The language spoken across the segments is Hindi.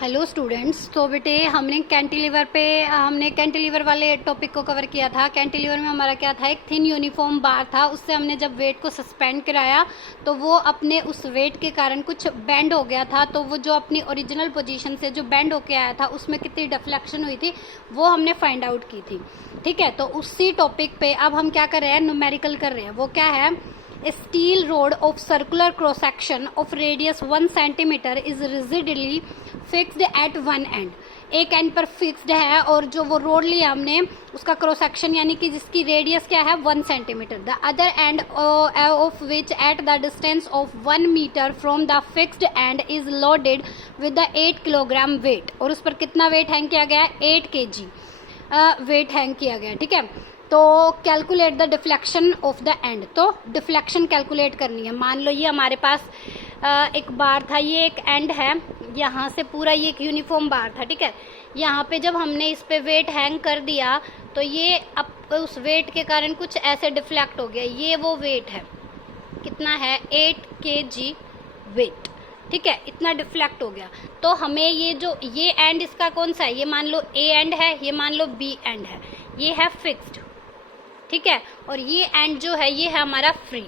Hello students. तो बेटे हमने कैंटिलीवर वाले टॉपिक को कवर किया था। कैंटिलीवर में हमारा क्या था, एक थिन यूनिफॉर्म बार था। उससे हमने जब वेट को सस्पेंड कराया तो वो अपने उस वेट के कारण कुछ बेंड हो गया था। तो वो जो अपनी ओरिजिनल पोजीशन से जो बेंड होके आया था उसमें कितनी डिफ्लेक्शन हुई थी वो हमने फाइंड आउट की थी। ठीक है, तो उसी टॉपिक पे अब हम क्या कर रहे हैं, न्यूमेरिकल कर रहे हैं। वो क्या है, steel road of circular cross section of radius 1 centimetre is rigidly fixed at one and. एक एंड पर फिक्स्ड है और जो वो रोड लिया हमने उसका क्रॉस सेक्शन यानी कि जिसकी रेडियस क्या है 1 centimetre. The other end of which at the distance of 1 metre from the fixed end is loaded with the 8 kilogram weight. और उस पर कितना वेट हैंग किया गया है, 8 kg वेट हैंग किया गया। ठीक है, तो calculate the deflection of the end. तो डिफ्लेक्शन कैलकुलेट करनी है। मान लो ये हमारे पास एक बार था, ये एक एंड है, यहाँ से पूरा ये एक यूनिफॉर्म बार था। ठीक है, यहाँ पे जब हमने इस पे वेट हैंग कर दिया तो ये अब उस वेट के कारण कुछ ऐसे डिफ्लेक्ट हो गया। ये वो वेट है, कितना है, 8 kg वेट। ठीक है, इतना डिफ्लेक्ट हो गया। तो हमें ये जो ये एंड इसका कौन सा है, ये मान लो ए एंड है, ये मान लो बी एंड है, ये है फिक्स्ड। ठीक है, और ये एंड जो है ये है हमारा फ्री।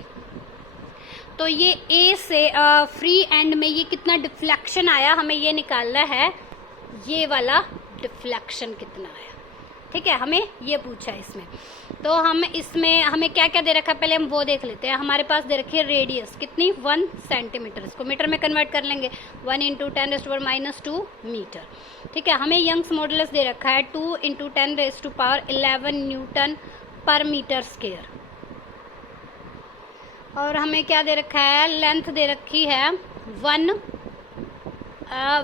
तो ये ए से फ्री एंड में ये कितना डिफ्लेक्शन आया हमें ये निकालना है, ये वाला डिफ्लेक्शन कितना आया। ठीक है, हमें ये पूछा है इसमें। तो हम इसमें हमें क्या क्या दे रखा है पहले हम वो देख लेते हैं। हमारे पास दे रखी है रेडियस कितनी, 1 सेंटीमीटर। इसको मीटर में कन्वर्ट कर लेंगे, 1 × 10⁻² मीटर। ठीक है, हमें यंग्स मॉडुलस दे रखा है 2 × 10⁻11 न्यूटन पर मीटर स्क्वायर। और हमें क्या दे रखा है, लेंथ दे रखी है 1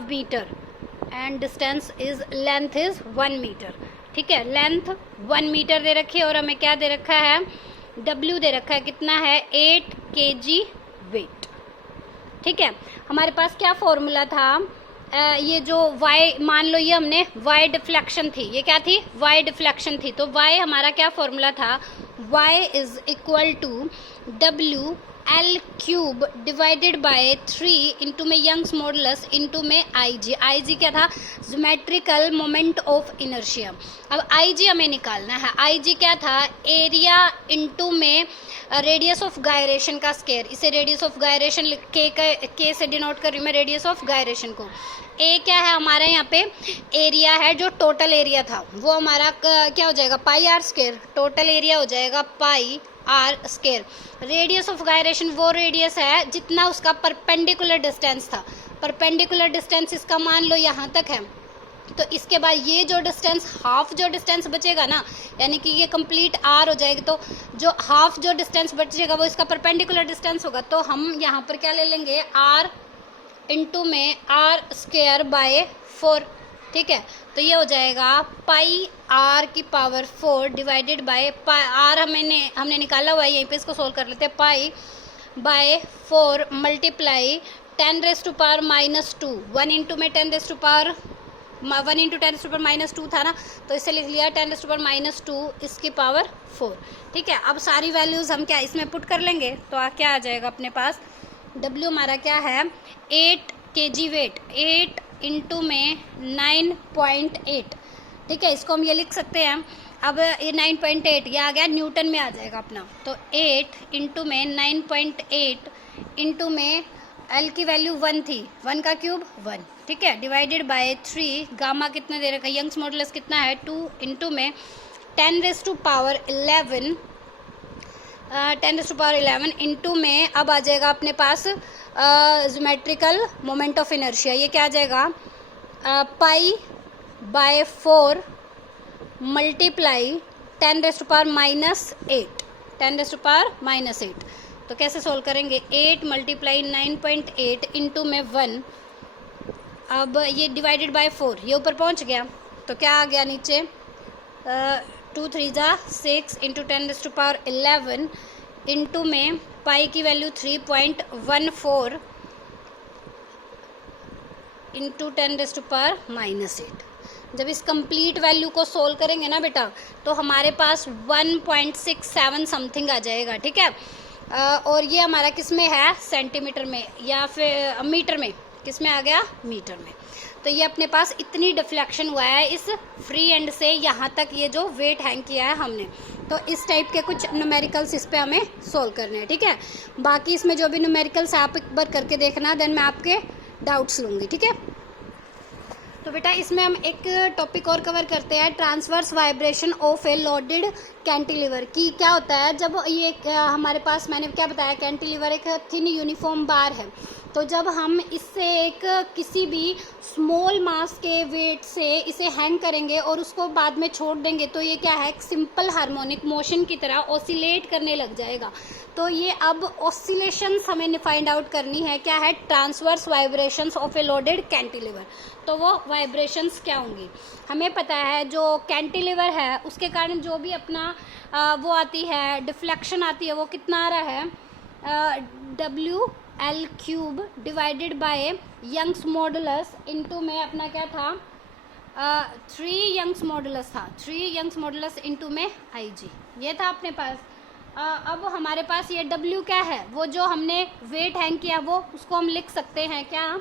metre and distance is length is 1 metre. ठीक है, लेंथ 1 मीटर दे रखी है और हमें क्या दे रखा है, W दे रखा है, कितना है, 8 kg वेट। ठीक है, हमारे पास क्या फॉर्मूला था, ये जो y मान लो ये हमने y डिफ्लेक्शन थी, ये क्या थी, y डिफ्लेक्शन थी। तो y हमारा क्या फॉर्मूला था, y is equal to WL³ divided by 3 into में यंग्स मॉडुलस इंटू में IG क्या था, ज्योमेट्रिकल मोमेंट ऑफ इनर्शिया। अब IG हमें निकालना है। IG क्या था, एरिया इंटू में रेडियस ऑफ गायरेशन का स्क्वायर। इसे रेडियस ऑफ गायरेशन के से डिनोट कर रही हूँ मैं, रेडियस ऑफ गायरेशन को। ए क्या है हमारा, यहाँ पे एरिया है, जो टोटल एरिया था वो हमारा क्या हो जाएगा, πr²। टोटल एरिया हो जाएगा πr²। रेडियस ऑफ गायरेशन वो रेडियस है जितना उसका परपेंडिकुलर डिस्टेंस था। परपेंडिकुलर डिस्टेंस इसका मान लो यहाँ तक है। तो इसके बाद ये जो डिस्टेंस, हाफ जो डिस्टेंस बचेगा ना, यानी कि ये कंप्लीट r हो जाएगी, तो जो हाफ जो डिस्टेंस बचेगा वो इसका परपेंडिकुलर डिस्टेंस होगा। तो हम यहाँ पर क्या ले लेंगे, r इंटू में r²/4। ठीक है, तो ये हो जाएगा πr⁴ डिवाइडेड बाय r हमने निकाला हुआ है, यहीं पे इसको सोल्व कर लेते हैं। π/4 मल्टीप्लाई 10⁻²। 1 इंटू में 10⁻² था ना, तो इसे लिख लिया 10⁻², इसकी पावर 4। ठीक है, अब सारी वैल्यूज़ हम क्या इसमें पुट कर लेंगे तो क्या आ जाएगा अपने पास, W हमारा क्या है, 8 kg वेट, 8 इंटू में 9.8। ठीक है, इसको हम ये लिख सकते हैं। अब ये 9.8 ये आ गया न्यूटन में आ जाएगा अपना। तो 8 इंटू में 9.8 इंटू में L की वैल्यू 1 थी, 1 का क्यूब 1। ठीक है, डिवाइडेड बाय 3, गामा कितना दे रखा है, यंग्स मॉडुलस कितना है 2 इंटू में 10⁻11 इंटू में अब आ जाएगा अपने पास ज्योमेट्रिकल मोमेंट ऑफ इनर्शिया। ये क्या आ जाएगा, π/4 मल्टीप्लाई 10⁻8। तो कैसे सोल्व करेंगे, 8 मल्टीप्लाई 9.8 इंटू में 1। अब ये डिवाइडेड बाय 4, ये ऊपर पहुंच गया तो क्या आ गया नीचे, 2 3 जा 6 इंटू 10⁻11 इंटू में पाई की वैल्यू 3.14 इंटू 10⁻⁻8। जब इस कंप्लीट वैल्यू को सोल्व करेंगे ना बेटा तो हमारे पास 1.67 समथिंग आ जाएगा। ठीक है, और ये हमारा किस में है, सेंटीमीटर में या फिर मीटर में। किस में आ गया, मीटर में। तो ये अपने पास इतनी डिफ्लेक्शन हुआ है इस फ्री एंड से यहाँ तक, ये जो वेट हैंग किया है हमने। तो इस टाइप के कुछ न्यूमेरिकल्स इस पे हमें सोल्व करने हैं, ठीक है। बाकी इसमें जो भी न्यूमेरिकल्स आप एक बार करके देखना, देन मैं आपके डाउट्स लूँगी, ठीक है। तो बेटा इसमें हम एक टॉपिक और कवर करते हैं, transverse vibration of A loaded cantilever की। क्या होता है जब ये हमारे पास, मैंने क्या बताया, कैंटिलीवर एक थिन यूनिफॉर्म बार है। तो जब हम इससे एक किसी भी स्मॉल मास के वेट से इसे हैंग करेंगे और उसको बाद में छोड़ देंगे, तो ये क्या है, एक सिंपल हार्मोनिक मोशन की तरह ऑसिलेट करने लग जाएगा। तो ये अब ऑसिलेशंस हमें फाइंड आउट करनी है, क्या है, transverse vibrations of A loaded cantilever. तो वो वाइब्रेशंस क्या होंगी, हमें पता है जो कैंटिलीवर है उसके कारण जो भी अपना वो आती है, डिफ्लेक्शन आती है, वो कितना आ रहा है, WL³ divided by Young's modulus into में अपना क्या था, 3 यंग्स मॉडुलस था, 3 यंग्स मॉडुलस इनटू में IG, ये था अपने पास। अब हमारे पास ये W क्या है, वो जो हमने वेट हैंग किया वो, उसको हम लिख सकते हैं क्या,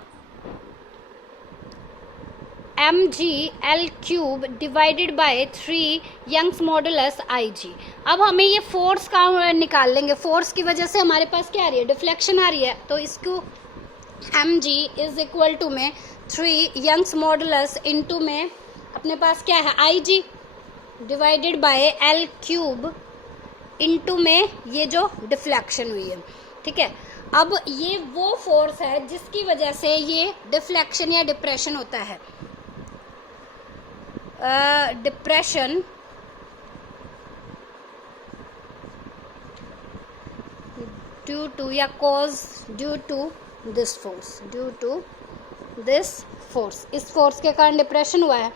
mgL³ divided by 3 Young's modulus IG। अब हमें ये फोर्स का निकाल लेंगे, फोर्स की वजह से हमारे पास क्या आ रही है, डिफ्लेक्शन आ रही है। तो इसको mg इज इक्वल टू में 3 यंग्स मॉडुलस इनटू में अपने पास क्या है, IG divided by L³ into में ये जो डिफ्लेक्शन हुई है, ठीक है। अब ये वो फोर्स है जिसकी वजह से ये डिफ्लेक्शन या डिप्रेशन होता है, डिप्रेशन ड्यू टू या cause due to this force, due to this force, इस फोर्स के कारण डिप्रेशन हुआ है।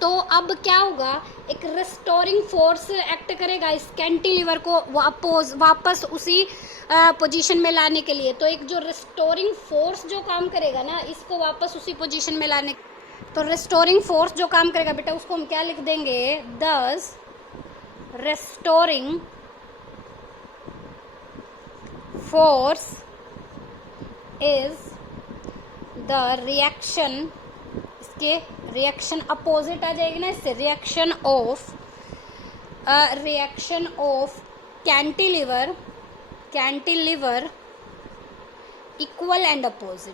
तो अब क्या होगा, एक रिस्टोरिंग फोर्स एक्ट करेगा इस कैंटिलीवर को वापस उसी पोजीशन में लाने के लिए। तो एक जो रिस्टोरिंग फोर्स जो काम करेगा ना, इसको वापस उसी पोजीशन में लाने, तो रिस्टोरिंग फोर्स जो काम करेगा बेटा, उसको हम क्या लिख देंगे, thus restoring force is the reaction, इसके रिएक्शन अपोजिट आ जाएगी ना इससे, reaction of cantilever equal and opposite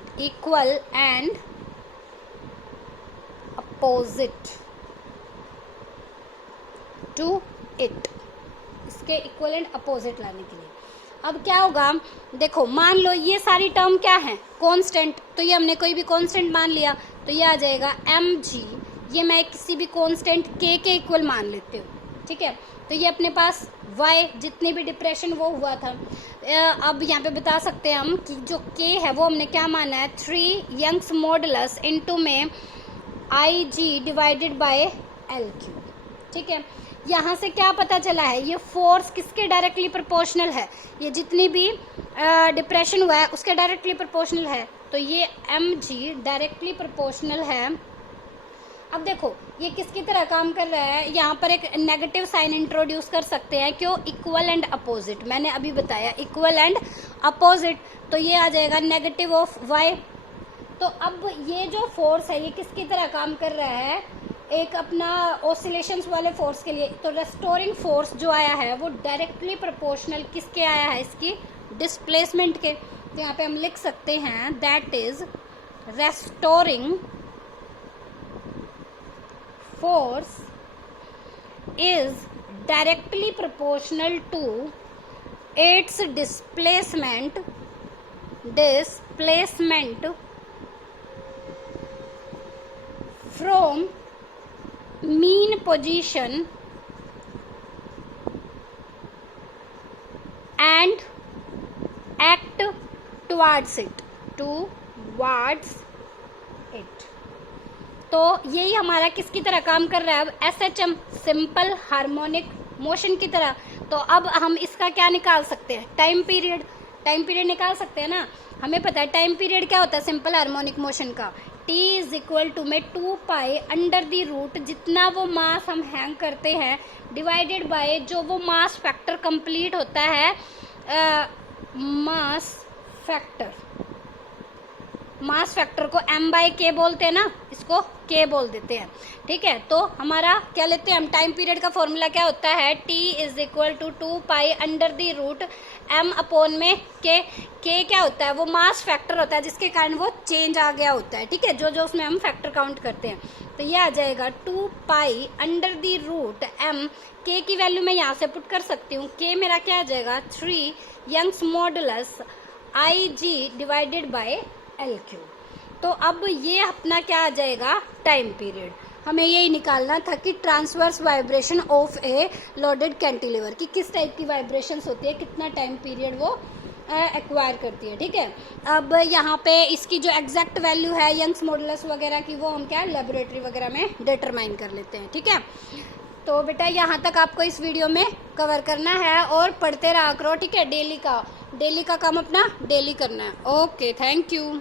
to it, इसके इक्वल एंड अपोजिट लाने के लिए। अब क्या होगा, देखो मान लो ये सारी टर्म क्या है, कांस्टेंट, तो ये हमने कोई भी कांस्टेंट मान लिया, तो ये आ जाएगा mg, ये मैं किसी भी कांस्टेंट k के इक्वल मान लेती हूँ, ठीक है। तो ये अपने पास y जितने भी डिप्रेशन वो हुआ था, अब यहाँ पे बता सकते हैं हम कि जो k है वो हमने क्या माना है, 3 यंग्स मॉडुलस इनटू में IG डिवाइडेड बाय L³, ठीक है। यहाँ से क्या पता चला है, ये फोर्स किसके डायरेक्टली प्रोपोर्शनल है, ये जितनी भी डिप्रेशन हुआ है उसके डायरेक्टली प्रोपोर्शनल है। तो ये mg डायरेक्टली प्रोपोर्शनल है। अब देखो ये किसकी तरह काम कर रहा है, यहाँ पर एक नेगेटिव साइन इंट्रोड्यूस कर सकते हैं, क्यों, इक्वल एंड अपोजिट, मैंने अभी बताया इक्वल एंड अपोजिट, तो ये आ जाएगा नेगेटिव ऑफ y। तो अब ये जो फोर्स है ये किसकी तरह काम कर रहा है, एक अपना ऑसिलेशंस वाले फोर्स के लिए। तो रेस्टोरिंग फोर्स जो आया है वो डायरेक्टली प्रोपोर्शनल किसके आया है, इसकी डिस्प्लेसमेंट के। तो यहाँ पे हम लिख सकते हैं that is restoring force is directly proportional to its displacement from mean position and act towards it। तो यही हमारा किसकी तरह काम कर रहा है, अब SHM सिंपल हार्मोनिक मोशन की तरह। तो अब हम इसका क्या निकाल सकते हैं, टाइम पीरियड निकाल सकते हैं ना। हमें पता है टाइम पीरियड क्या होता है सिंपल हार्मोनिक मोशन का, t इज इक्वल टू में 2 अंडर दी रूट, जितना वो मास हम हैंग करते हैं डिवाइडेड बाय जो वो मास फैक्टर कंप्लीट होता है, मास फैक्टर मास फैक्टर को m/k बोलते हैं ना, इसको k बोल देते हैं, ठीक है। तो हमारा क्या लेते हैं हम, टाइम पीरियड का फॉर्मूला क्या होता है, t = 2π√m में k। k क्या होता है, वो मास फैक्टर होता है जिसके कारण वो चेंज आ गया होता है, ठीक है, जो जो उसमें हम फैक्टर काउंट करते हैं। तो ये आ जाएगा 2π√m। k की वैल्यू मैं यहाँ से पुट कर सकती हूँ, k मेरा क्या आ जाएगा 3 यंग्स मॉडुलस Ig / L3। तो अब ये अपना क्या आ जाएगा, टाइम पीरियड। हमें यही निकालना था कि transverse vibration of A loaded cantilever की किस टाइप की वाइब्रेशंस होती है, कितना टाइम पीरियड वो एक्वायर करती है, ठीक है। अब यहाँ पे इसकी जो एग्जैक्ट वैल्यू है यंग्स मॉडुलस वगैरह की, वो हम क्या लेबोरेटरी वगैरह में डिटरमाइन कर लेते हैं, ठीक है। तो बेटा यहाँ तक आपको इस वीडियो में कवर करना है और पढ़ते रहा करो, ठीक है। डेली का काम अपना डेली करना है। Okay, thank you.